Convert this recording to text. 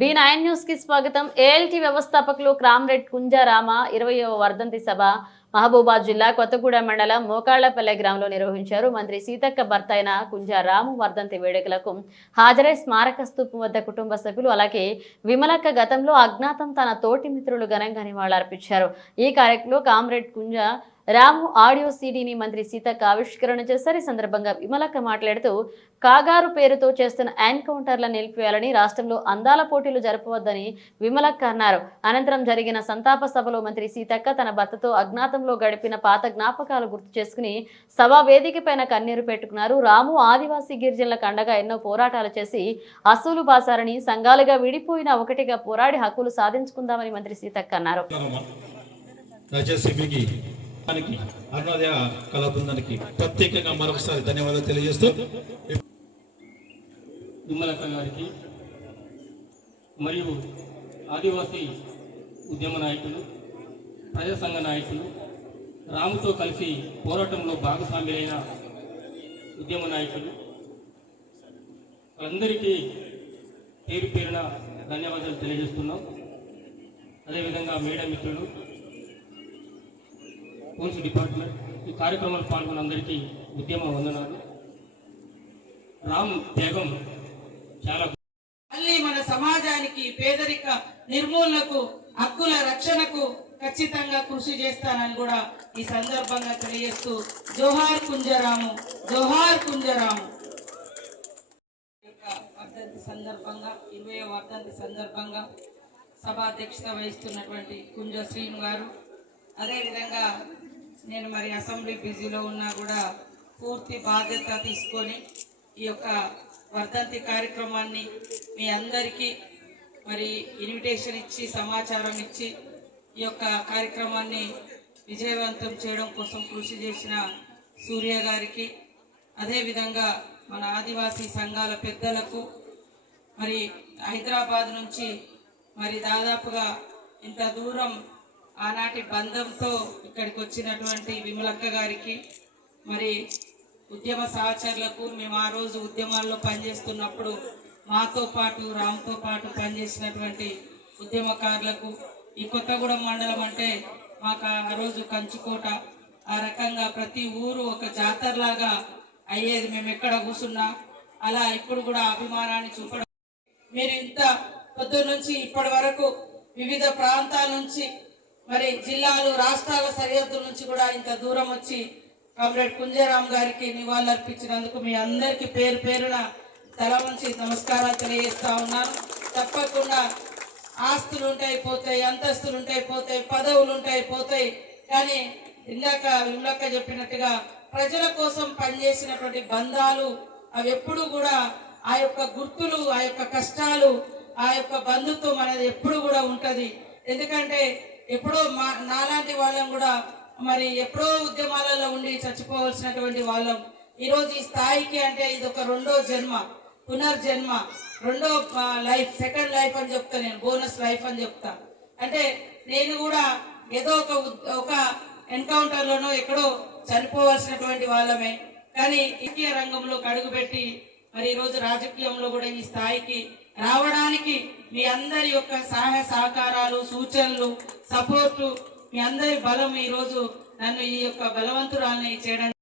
B nine న్యూస్కి స్వాగతం. ALT వ్యవస్థాపకులు క్రామ్రెడ్ కుంజారామ ఇరవయవ వర్ధంతి సభ మహబూబాద్ జిల్లా కొత్తగూడెం మండలం మోకాళ్ళపల్లె గ్రామంలో నిర్వహించారు. మంత్రి సీతక్క భర్త అయిన కుంజారాము వర్ధంతి వేడుకలకు హాజరై స్మారక స్తూపం వద్ద కుటుంబ సభ్యులు అలాగే విమలక్క గతంలో అజ్ఞాతం తన తోటి మిత్రులు ఘనంగా నివాళులర్పించారు. ఈ కార్యక్రమంలో కామ్రేడ్ కుంజ రాము ఆడియో సీడీని మంత్రి సీతక్క ఆవిష్కరణ చేశారు. ఈ సందర్భంగా విమలక్క మాట్లాడుతూ కాగారు పేరుతో చేస్తున్న ఎన్కౌంటర్ల నిలిపివేయాలని రాష్ట్రంలో అందాల పోటీలు జరపవద్దని విమలక్క అన్నారు. అనంతరం జరిగిన సంతాప సభలో మంత్రి సీతక్క తన భర్తతో అజ్ఞాతంలో గడిపిన పాత జ్ఞాపకాలు గుర్తు చేసుకుని సభా వేదికపైన కన్నీరు పెట్టుకున్నారు. రాము ఆదివాసీ గిరిజనులకు అండగా ఎన్నో పోరాటాలు చేసి అసూలు బాసారని సంఘాలుగా విడిపోయిన ఒకటిగా పోరాడి హక్కులు సాధించుకుందామని మంత్రి సీతక్క అన్నారు. దయచేసి మీకు దానికి అరుణోదయ కళా బృందానికి ప్రత్యేకంగా మరొకసారి ధన్యవాదాలు తెలియజేస్తూ నిమ్మలక్క గారికి మరియు ఆదివాసీ ఉద్యమ నాయకులు ప్రజా సంఘ నాయకులు రాముతో కలిసి పోరాటంలో భాగస్వాములైన ఉద్యమ నాయకులు అందరికీ పేరు పేరున ధన్యవాదాలు తెలియజేస్తున్నాం. అదేవిధంగా మేడం మిత్రులు పోలీసు డిపార్ట్మెంట్ ఈ కార్యక్రమంలో పాల్గొన్న అందరికీ ఉద్యమ వందనాలు. రామ్ త్యాగం చాలా మళ్ళీ మన సమాజానికి పేదరిక నిర్మూలనకు హక్కుల రక్షణకు ఖచ్చితంగా కృషి చేస్తానని కూడా ఈ సందర్భంగా తెలియజేస్తూ జోహార్ కుంజరాము జోహార్ కుంజరాము. వర్ధంతి సందర్భంగా ఇరవై వర్ధంతి సందర్భంగా సభాధ్యక్షత వహిస్తున్నటువంటి కుంజ శ్రీను గారు. అదేవిధంగా నేను మరి అసెంబ్లీ బిజీలో ఉన్నా కూడా పూర్తి బాధ్యత తీసుకొని ఈ యొక్క వర్ధంతి కార్యక్రమాన్ని మీ అందరికీ మరి ఇన్విటేషన్ ఇచ్చి సమాచారం ఇచ్చి ఈ యొక్క కార్యక్రమాన్ని విజయవంతం చేయడం కోసం కృషి చేసిన సూర్య గారికి అదేవిధంగా మన ఆదివాసీ సంఘాల పెద్దలకు మరి హైదరాబాద్ నుంచి మరి దాదాపుగా ఇంత దూరం ఆనాటి బంధంతో ఇక్కడికి వచ్చినటువంటి విమలక్క గారికి మరి ఉద్యమ సహచరులకు మేము ఆ రోజు ఉద్యమాల్లో పనిచేస్తున్నప్పుడు మాతో పాటు రామ్తో పాటు పనిచేసినటువంటి ఉద్యమకారులకు ఈ కొత్తగూడెం మండలం అంటే మాకు ఆ రోజు కంచుకోట ఆ రకంగా ప్రతి ఊరు ఒక జాతరలాగా అయ్యేది మేము ఎక్కడ కూసున్నా అలా ఇప్పుడు కూడా అభిమానాన్ని చూపడం. మీరు ఇంత పొద్దు నుంచి ఇప్పటి వరకు వివిధ ప్రాంతాల నుంచి మరి జిల్లాలు రాష్ట్రాల సరిహద్దుల నుంచి కూడా ఇంత దూరం వచ్చి కామ్రేడ్ కుంజారాం గారికి నివాళులర్పించినందుకు మీ అందరికీ పేరు పేరున తల నుంచి నమస్కారాలు తెలియజేస్తా ఉన్నాను. తప్పకుండా ఆస్తులు ఉంటాయి పోతాయి అంతస్తులు ఉంటాయి పోతాయి పదవులు ఉంటాయి పోతాయి. కానీ ఇందాక విమలక్క చెప్పినట్టుగా ప్రజల కోసం పనిచేసినటువంటి బంధాలు అవి ఎప్పుడు కూడా ఆ యొక్క గుర్తులు ఆ యొక్క కష్టాలు ఆ యొక్క బంధుత్వం అనేది ఎప్పుడు కూడా ఉంటుంది. ఎందుకంటే ఎప్పుడో మా నాలాంటి వాళ్ళం కూడా మరి ఎప్పుడో ఉద్యమాలలో ఉండి చచ్చిపోవలసినటువంటి వాళ్ళం. ఈరోజు ఈ స్థాయికి అంటే ఇది ఒక రెండో జన్మ పునర్జన్మ రెండో లైఫ్ సెకండ్ లైఫ్ అని చెప్తా నేను బోనస్ లైఫ్ అని చెప్తా. అంటే నేను కూడా ఏదో ఒక ఒక ఎన్కౌంటర్లోనో ఎక్కడో చనిపోవాల్సినటువంటి వాళ్ళమే. కానీ రాజకీయ రంగంలో కడుగుపెట్టి మరి ఈరోజు రాజకీయంలో కూడా ఈ స్థాయికి రావడానికి మీ అందరి యొక్క సహాయ సహకారాలు సూచనలు సపోర్టు మీ అందరి బలం ఈ రోజు నన్ను ఈ యొక్క బలవంతురాల్ని చేయడానికి